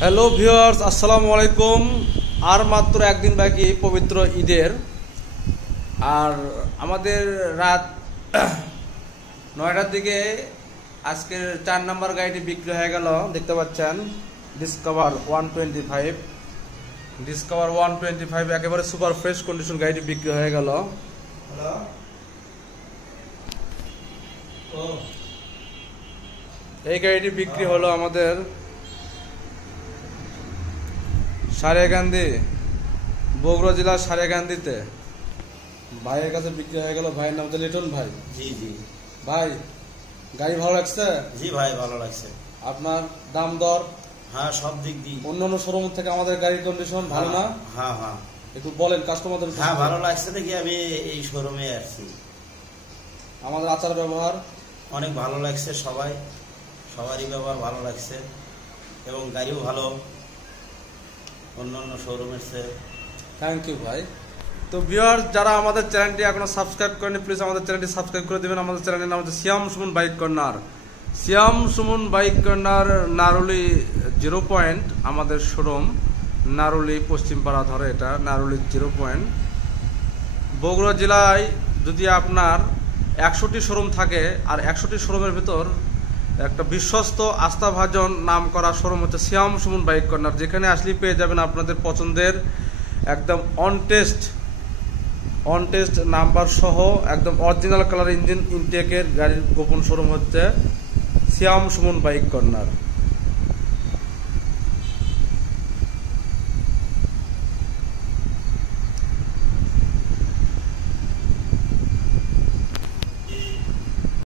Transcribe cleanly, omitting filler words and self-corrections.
Hello viewers, আসসালামু আলাইকুম। আর মাত্র একদিন বাকি পবিত্র ঈদের। আর আমাদের রাত 9টার দিকে আজকের 4 নম্বর গাড়িটি বিক্রি হয়ে গেল। দেখতে পাচ্ছেন ডিসকভার 125 একেবারে সুপার ফ্রেশ কন্ডিশন গাড়িটি বিক্রি হয়ে গেল। এই গাড়িটি বিক্রি হলো আমাদের সারেগান্ধী, বগুড়া জেলার সারেগান্ধীতে। ভাইয়ের কাছে বিক্রি হয়ে গেল। ভাইয়ের নাম হচ্ছে লিটন ভাই। জি জি ভাই, গাড়ি ভালো লাগছে? জি ভাই, ভালো লাগছে। আপনার দাম দর? হ্যাঁ, সব দিক দিয়ে অন্যান্য শোরুম থেকে আমাদের গাড়ির কন্ডিশন ভালো না? হ্যাঁ হ্যাঁ, একটু বলেন কাস্টমারদের। হ্যাঁ ভালো লাগছে দেখি আমি এই শোরুমে আসছি। আমাদের আচার ব্যবহার অনেক ভালো লাগছে, সবারই ব্যবহার ভালো লাগছে এবং গাড়িও ভালো অন্যান্য শোরুমের চেয়ে। থ্যাংক ইউ ভাই। তো ভিউয়ার্স, যারা আমাদের চ্যানেলটি এখনো সাবস্ক্রাইব করেনি, প্লিজ আমাদের চ্যানেলটি সাবস্ক্রাইব করে দেবেন। আমাদের চ্যানেলের নাম হচ্ছে শ্যাম সুমন বাইক কর্নার। শ্যাম সুমন বাইক কর্নার, নারুলি 0 পয়েন্ট আমাদের শোরুম। নারুলি পশ্চিমপাড়া ধরে, এটা নারুলি 0 পয়েন্ট। বগুড়া জেলায় যদি আপনার 100টি শোরুম থাকে, আর 100টি শোরুমের ভিতর একটা বিশ্বস্ত আস্থাভাজন নাম করা শোরুম হচ্ছে শ্যাম সুমন বাইক কর্নার। যেখানে আসলেই পেয়ে যাবেন আপনাদের পছন্দের একদম অনটেস্ট নাম্বার সহ একদম অরিজিনাল কালার ইঞ্জিন ইনটেকের গাড়ির গোপন শোরুম হচ্ছে শ্যাম সুমন বাইক কর্নার।